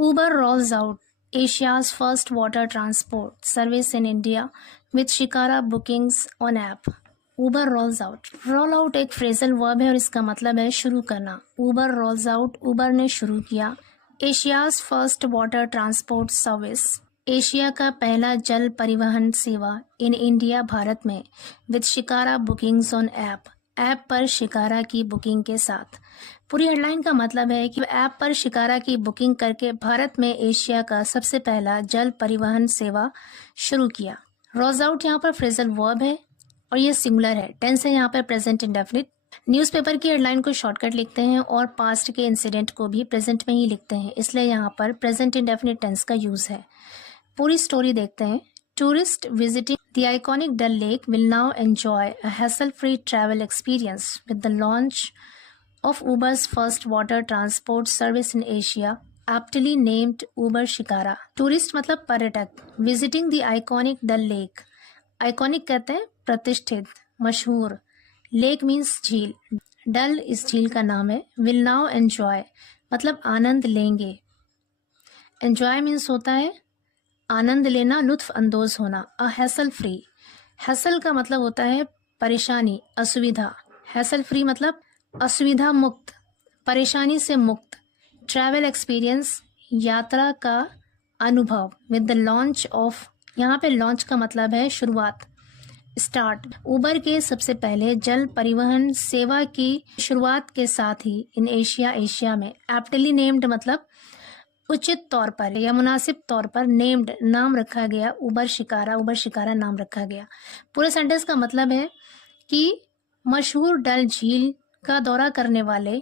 Uber rolls out Asia's first water transport service in India with Shikara bookings on app. Uber rolls out. Roll out एक phrasal verb है और इसका मतलब है शुरू करना. Uber rolls out, Uber ने शुरू किया. Asia's first water transport service. Asia का पहला जल परिवहन सेवा इन इंडिया भारत में with shikara bookings on app पर शिकारा की बुकिंग के साथ. पूरी हेडलाइन का मतलब है कि ऐप पर शिकारा की बुकिंग करके भारत में एशिया का सबसे पहला जल परिवहन सेवा शुरू किया. रोज आउट यहाँ पर फ्रेजल वर्ब है और ये सिंगुलर है. टेंस है यहाँ पर प्रेजेंट इंडेफिनिट. न्यूज़पेपर की हेडलाइन को शॉर्टकट लिखते हैं और पास्ट के इंसिडेंट को भी प्रेजेंट में ही लिखते हैं, इसलिए यहाँ पर प्रेजेंट इंडेफिनिट टेंस का यूज है. पूरी स्टोरी देखते हैं. Tourist visiting the iconic Dal lake will now enjoy a hassle free travel experience with the launch of Uber's first water transport service in Asia, aptly named Uber Shikara. Tourist मतलब पर्यटक. Visiting the iconic Dal Lake. Iconic कहते हैं प्रतिष्ठित, मशहूर. Lake means झील. डल इस झील का नाम है. Will now enjoy मतलब आनंद लेंगे. Enjoy means होता है आनंद लेना, लुत्फ अंदोज होना. A hassle free. Hassle का मतलब होता है परेशानी, असुविधा. Hassle free मतलब असुविधा मुक्त, परेशानी से मुक्त. ट्रैवल एक्सपीरियंस यात्रा का अनुभव. विद द लॉन्च ऑफ, यहाँ पे लॉन्च का मतलब है शुरुआत, स्टार्ट. उबर के सबसे पहले जल परिवहन सेवा की शुरुआत के साथ ही इन एशिया में. एप्टली नेम्ड मतलब उचित तौर पर या मुनासिब तौर पर. नेम्ड नाम रखा गया. उबर शिकारा नाम रखा गया. पूरे सेंटेंस का मतलब है कि मशहूर डल झील का दौरा करने वाले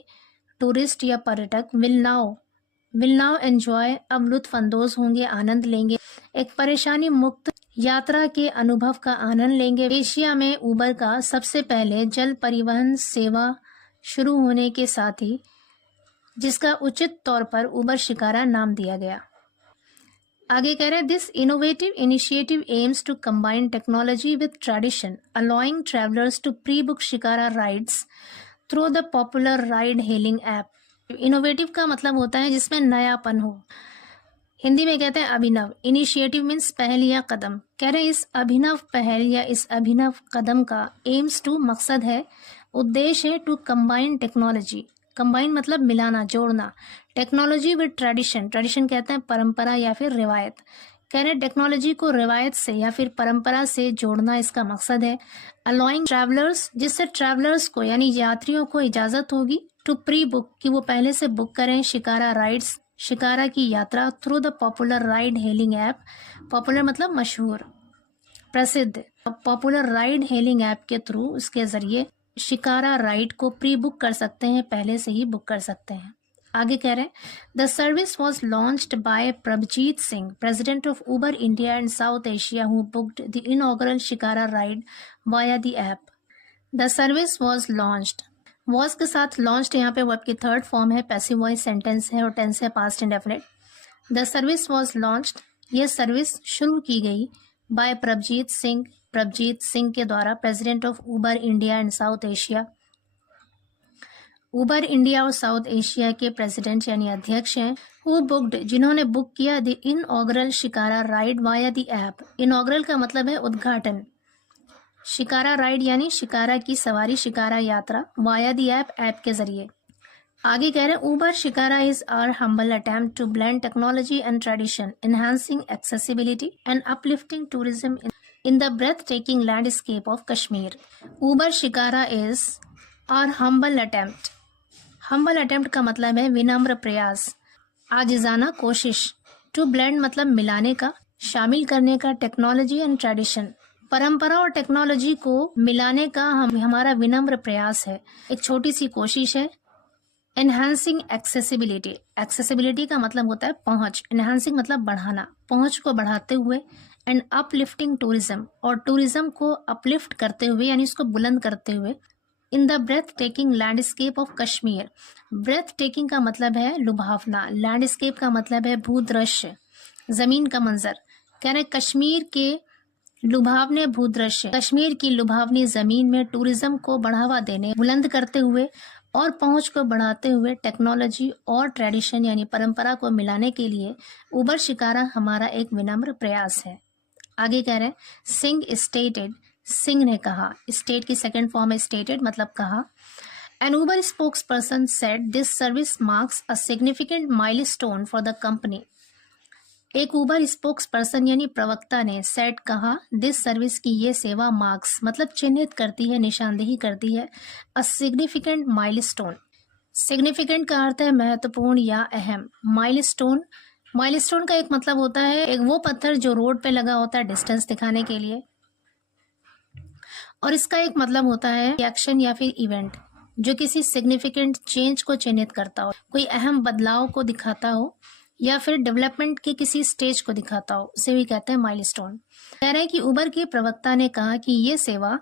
टूरिस्ट या पर्यटक विल नाउ एंजॉय अब लुत्फ अंदोज होंगे, आनंद लेंगे, एक परेशानी मुक्त यात्रा के अनुभव का आनंद लेंगे. एशिया में उबर का सबसे पहले जल परिवहन सेवा शुरू होने के साथ ही जिसका उचित तौर पर उबर शिकारा नाम दिया गया. आगे कह रहे हैं this innovative initiative aims to combine technology with tradition allowing travellers to pre book shikara rides through the popular ride hailing app. Innovative का मतलब होता है जिसमें नयापन हो. हिंदी में कहते हैं अभिनव. इनिशिएटिव मीन्स पहल या कदम. कह रहे हैं इस अभिनव पहल या इस अभिनव कदम का एम्स टू मतलब है, उद्देश्य है टू कंबाइन टेक्नोलॉजी. कंबाइन मतलब मिलाना, जोड़ना. Technology with tradition. ट्रेडिशन कहते हैं परंपरा या फिर रिवायत. कह रहे हैं टेक्नोलॉजी को रिवायत से या फिर परंपरा से जोड़ना इसका मकसद है. अलाउइंग ट्रैवलर्स जिससे ट्रैवलर्स को यानी यात्रियों को इजाजत होगी टू प्री बुक कि वो पहले से बुक करें शिकारा राइड्स, शिकारा की यात्रा through the popular ride hailing app. Popular मतलब मशहूर, प्रसिद्ध. पॉपुलर राइड हेलिंग ऐप के थ्रू उसके जरिए शिकारा राइड को प्री बुक कर सकते हैं, पहले से ही बुक कर सकते हैं. आगे कह रहे हैं the service was launched by Prabhjeet Singh, president of Uber India and south Asia, who booked the inaugural shikara ride via the app. The service was launched. Was के साथ लॉन्च्ड यहाँ पे वर्ब की थर्ड फॉर्म है, पैसिव वॉइस सेंटेंस है और tense है past indefinite. The service was launched, यह सर्विस शुरू की गई बाय प्रभजीत सिंह के द्वारा, president of Uber India and south Asia. Uber India और साउथ एशिया के प्रेसिडेंट यानी अध्यक्ष हैं. हु बुक्ड जिन्होंने बुक किया the inaugural shikara ride via the app. Inaugural का मतलब है उद्घाटन. शिकारा राइड यानी शिकारा की सवारी, शिकारा यात्रा. वाया द ऐप के जरिए. आगे कह रहे हैं Uber shikara is our humble attempt to blend technology and tradition, enhancing accessibility and uplifting tourism in the breathtaking landscape of Kashmir. Uber Shikara is our humble attempt. Humble attempt का मतलब है विनम्र प्रयास, आजिज़ाना कोशिश. टू ब्लेंड मतलब मिलाने का, शामिल करने का. टेक्नोलॉजी एंड ट्रेडिशन परंपरा और टेक्नोलॉजी को मिलाने का हमारा विनम्र प्रयास है, एक छोटी सी कोशिश है. Enhancing accessibility. एक्सेसिबिलिटी का मतलब होता है पहुंच. एनहांसिंग मतलब बढ़ाना, पहुंच को बढ़ाते हुए. एंड अपलिफ्टिंग टूरिज्म और टूरिज्म को अपलिफ्ट करते हुए यानी उसको बुलंद करते हुए. In the breath taking landscape of Kashmir. Breath taking का मतलब है लुभावना, लैंडस्केप का मतलब है भूदृश्य, जमीन का मंजर. कह रहे कश्मीर के लुभावने भूदृश्य, कश्मीर की लुभावनी जमीन में टूरिज्म को बढ़ावा देने, बुलंद करते हुए और पहुंच को बढ़ाते हुए टेक्नोलॉजी और ट्रेडिशन यानी परंपरा को मिलाने के लिए उबर शिकारा हमारा एक विनम्र प्रयास है। आगे कह रहे हैं, सिंह स्टेटेड, सिंह ने कहा, स्टेट की सेकंड फॉर्म है स्टेटेड मतलब कहा। An Uber spokesperson said this service marks a significant milestone for the company. एक उबर स्पोक्सपर्सन यानी प्रवक्ता ने सेट कहा, दिस सर्विस की ये सेवा मार्क्स मतलब चिन्हित करती है, निशानदेही करती है, अ सिग्निफिकेंट माइलस्टोन। सिग्निफिकेंट का अर्थ है महत्वपूर्ण या अहम। माइलस्टोन, माइलस्टोन का एक मतलब होता है एक वो पत्थर जो रोड पे लगा होता है डिस्टेंस दिखाने के लिए, और इसका एक मतलब होता है एक्शन या फिर इवेंट जो किसी सिग्निफिकेंट चेंज को चिन्हित करता हो, कोई अहम बदलाव को दिखाता हो या फिर डेवलपमेंट के किसी स्टेज को दिखाता हो, उसे भी कहते हैं माइलस्टोन। कह रहे हैं कि उबर के प्रवक्ता ने कहा कि ये सेवा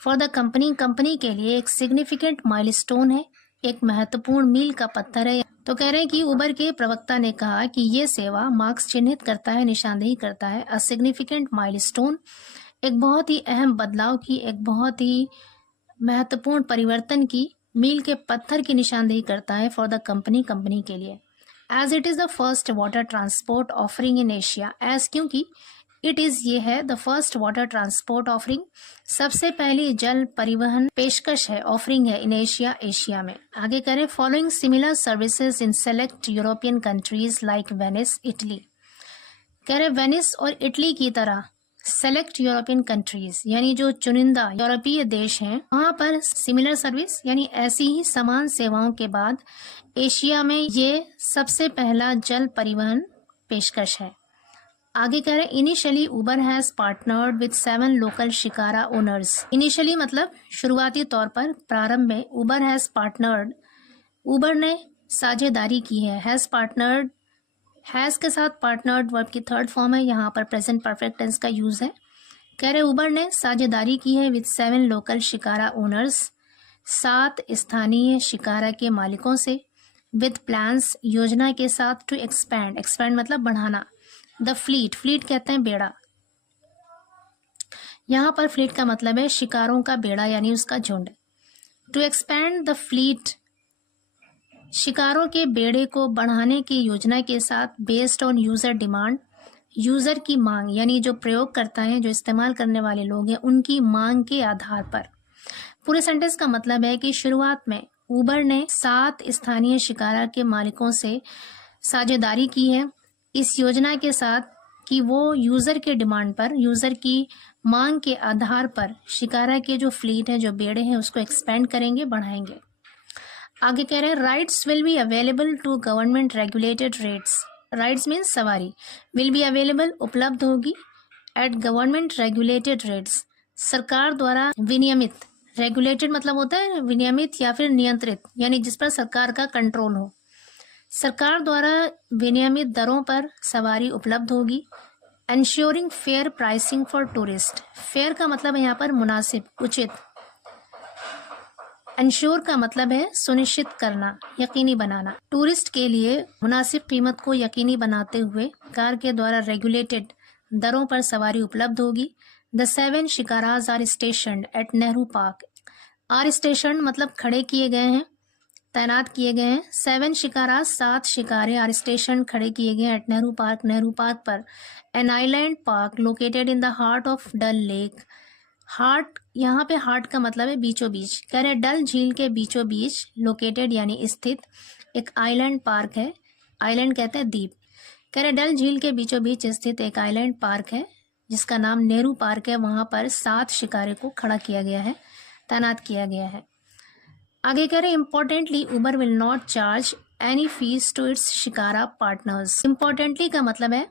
फॉर द कंपनी के लिए एक सिग्निफिकेंट माइलस्टोन है, एक महत्वपूर्ण मील का पत्थर है। तो कह रहे हैं कि उबर के प्रवक्ता ने कहा कि ये सेवा मार्क्स चिन्हित करता है, निशानदेही करता है, अ सिग्निफिकेंट माइलस्टोन, एक बहुत ही अहम बदलाव की, एक बहुत ही महत्वपूर्ण परिवर्तन की, मील के पत्थर की निशानदेही करता है फॉर द कंपनी के लिए। As it is the first water transport offering in Asia, as क्योंकि इट इज़ ये है the first water transport offering, सबसे पहली जल परिवहन पेशकश है, ऑफरिंग है इन एशिया, एशिया में। आगे करें, following similar services in select European countries like Venice, Italy. कह रहे वेनिस और इटली की तरह सेलेक्ट यूरोपियन कंट्रीज यानी जो चुनिंदा यूरोपीय देश हैं, वहां पर सिमिलर सर्विस यानी ऐसी ही समान सेवाओं के बाद एशिया में ये सबसे पहला जल परिवहन पेशकश है। आगे कह रहे हैं, initially Uber has partnered with 7 local shikara owners. Initially मतलब शुरुआती तौर पर, प्रारंभ में उबर हैज पार्टनर्ड, उबर ने साझेदारी की है, हैज पार्टनर्ड, हैज के साथ पार्टनर्ड वर्ब की थर्ड फॉर्म है, यहाँ पर प्रेजेंट परफेक्ट टेंस का यूज है। कह रहे उबर ने साझेदारी की है विद 7 लोकल शिकारा ओनर्स, 7 स्थानीय शिकारा के मालिकों से, विद प्लान्स योजना के साथ, टू एक्सपैंड, एक्सपैंड मतलब बढ़ाना, द फ्लीट, फ्लीट कहते हैं बेड़ा, यहाँ पर फ्लीट का मतलब है शिकारों का बेड़ा यानी उसका झुंड। टू एक्सपैंड द फ्लीट, शिकारों के बेड़े को बढ़ाने की योजना के साथ, based on user demand, user की मांग यानी जो प्रयोग करता है, जो इस्तेमाल करने वाले लोग हैं, उनकी मांग के आधार पर। पूरे सेंटेंस का मतलब है कि शुरुआत में उबर ने 7 स्थानीय शिकारा के मालिकों से साझेदारी की है इस योजना के साथ कि वो यूजर के डिमांड पर, यूजर की मांग के आधार पर शिकारा के जो फ्लीट है, जो बेड़े हैं, उसको एक्सपेंड करेंगे, बढ़ाएंगे। आगे कह रहे हैं, rides will be available to government regulated rates, rides means सवारी, विल बी अवेलेबल उपलब्ध होगी, एट गवर्नमेंट रेगुलेटेड रेट्स, सरकार द्वारा विनियमित, रेगुलेटेड मतलब होता है विनियमित या फिर नियंत्रित यानी जिस पर सरकार का कंट्रोल हो, सरकार द्वारा विनियमित दरों पर सवारी उपलब्ध होगी। Ensuring fair pricing for tourist, fair का मतलब है यहाँ पर मुनासिब, उचित। इंश्योर का मतलब है सुनिश्चित करना, यकीनी बनाना। टूरिस्ट के लिए मुनासिब कीमत को यकीनी बनाते हुए कार के द्वारा रेगुलेटेड दरों पर सवारी उपलब्ध होगी। The 7 shikaras are stationed at Nehru Park, are station मतलब खड़े किए गए हैं, तैनात किए गए हैं। 7 शिकाराज, 7 शिकारे आर स्टेशन खड़े किए गए at Nehru park, Nehru park पर। An island park located in the heart of Dal lake, heart, यहाँ पे हार्ट का मतलब है बीचों बीच। कह रहे डल झील के बीचों बीच, लोकेटेड यानी स्थित, एक आइलैंड पार्क है, आइलैंड कहते हैं द्वीप। कह रहे डल झील के बीचों बीच स्थित एक आइलैंड पार्क है जिसका नाम नेहरू पार्क है, वहां पर 7 शिकारे को खड़ा किया गया है, तैनात किया गया है। आगे कह रहे importantly Uber will not charge any fees to its shikara partners. Importantly का मतलब है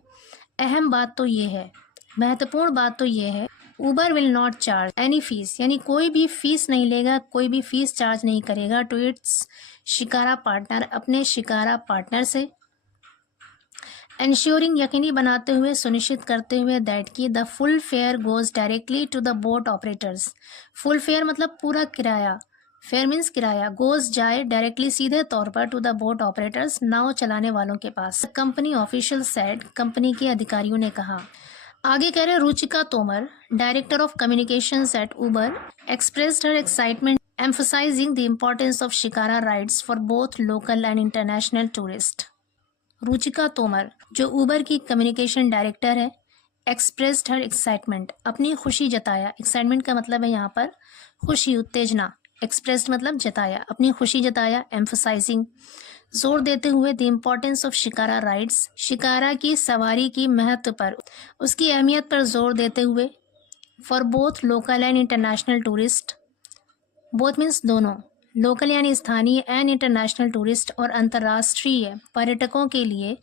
अहम बात तो ये है, महत्वपूर्ण बात तो ये है, Uber will not charge any fee यानी कोई भी फीस नहीं लेगा, कोई भी फीस चार्ज नहीं करेगा, टू इट्स शिकारा पार्टनर, अपने शिकारा पार्टनर से। एंश्योरिंग यकीनी बनाते हुए, सुनिश्चित करते हुए, दैट की the full fare goes directly to the boat operators. Full fare मतलब पूरा किराया, फेयर मीन्स किराया, गोज जाए डायरेक्टली सीधे तौर पर, टू द बोट ऑपरेटर्स नाव चलाने वालों के पास। कंपनी ऑफिशियल सेड, कंपनी के अधिकारियों ने कहा। आगे कह रहे Ruchika Tomar, director of communications at Uber, expressed her excitement emphasizing the importance of Shikara rides for both local and international tourists. Ruchika Tomar, जो ऊबर की कम्युनिकेशन डायरेक्टर है, एक्सप्रेस्ड हर एक्साइटमेंट, अपनी खुशी जताया। एक्साइटमेंट का मतलब है यहाँ पर खुशी, उत्तेजना। एक्सप्रेस्ड मतलब जताया, अपनी खुशी जताया। एम्फसाइजिंग, जोर देते हुए। The importance of shikara rides, shikara की सवारी की महत्व पर, उसकी अहमियत पर जोर देते हुए। For both local and international tourist, both means दोनों, लोकल यानी स्थानीय, एंड इंटरनेशनल टूरिस्ट और अंतर्राष्ट्रीय पर्यटकों के लिए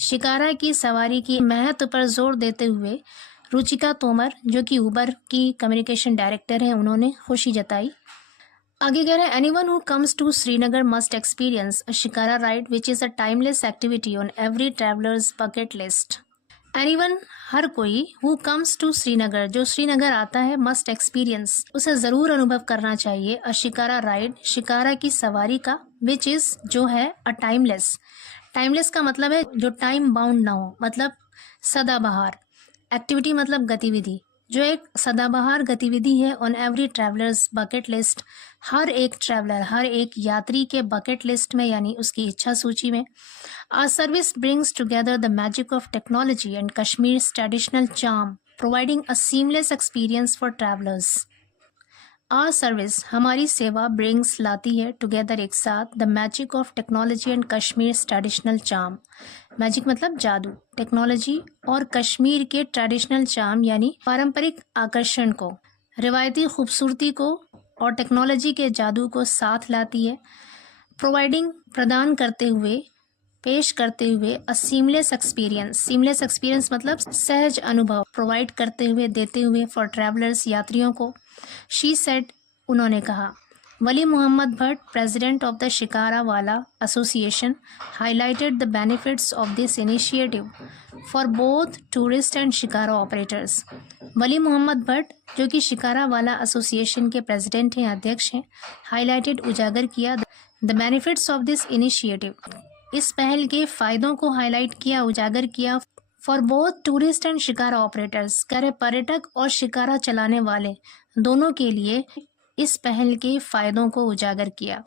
शिकारा की सवारी की महत्व पर जोर देते हुए रुचिका तोमर, जो कि ऊबर की कम्युनिकेशन डायरेक्टर हैं, उन्होंने खुशी जताई। आगे कह रहे हैं anyone who comes to Srinagar must experience a shikara ride which is a timeless activity on every traveller's bucket list. Anyone, हर कोई, हु कम्स टू श्रीनगर, जो श्रीनगर आता है, मस्ट एक्सपीरियंस, उसे ज़रूर अनुभव करना चाहिए। अ शिकारा राइड, शिकारा की सवारी का, विच इज़, जो है, अ टाइमलेस। टाइमलेस का मतलब है जो टाइम बाउंड ना हो, मतलब सदाबहार। एक्टिविटी मतलब गतिविधि, जो एक सदाबहार गतिविधि है। On every traveller's bucket list, हर एक ट्रैवलर, हर एक यात्री के बकेट लिस्ट में, यानी उसकी इच्छा सूची में। Our service brings together the magic of technology and Kashmir's traditional charm, providing a seamless experience for travelers. Our service, हमारी सेवा, brings लाती है, together एक साथ, the magic of technology and Kashmir's traditional charm. Magic मतलब जादू, technology और कश्मीर के ट्रेडिशनल चार्म यानी पारंपरिक आकर्षण को, रिवायती खूबसूरती को और टेक्नोलॉजी के जादू को साथ लाती है। प्रोवाइडिंग, प्रदान करते हुए, पेश करते हुए। अ सीमलेस एक्सपीरियंस, सीमलेस एक्सपीरियंस मतलब सहज अनुभव, प्रोवाइड करते हुए, देते हुए। फॉर ट्रैवलर्स, यात्रियों को। शी सेड, उन्होंने कहा। Wali Mohammad Bhatt, president of the shikara wala association, highlighted the benefits of this initiative for both tourist and shikara operators. Wali Mohammad Bhatt, जो कि शिकारा वाला एसोसिएशन के प्रेसिडेंट हैं, अध्यक्ष हैं, हाईलाइटेड, उजागर किया, the benefits of this initiative, इस पहल के फायदों को हाईलाइट किया, उजागर किया। For both tourist and shikara operators, करे पर्यटक और शिकारा चलाने वाले दोनों के लिए इस पहल के फायदों को उजागर किया।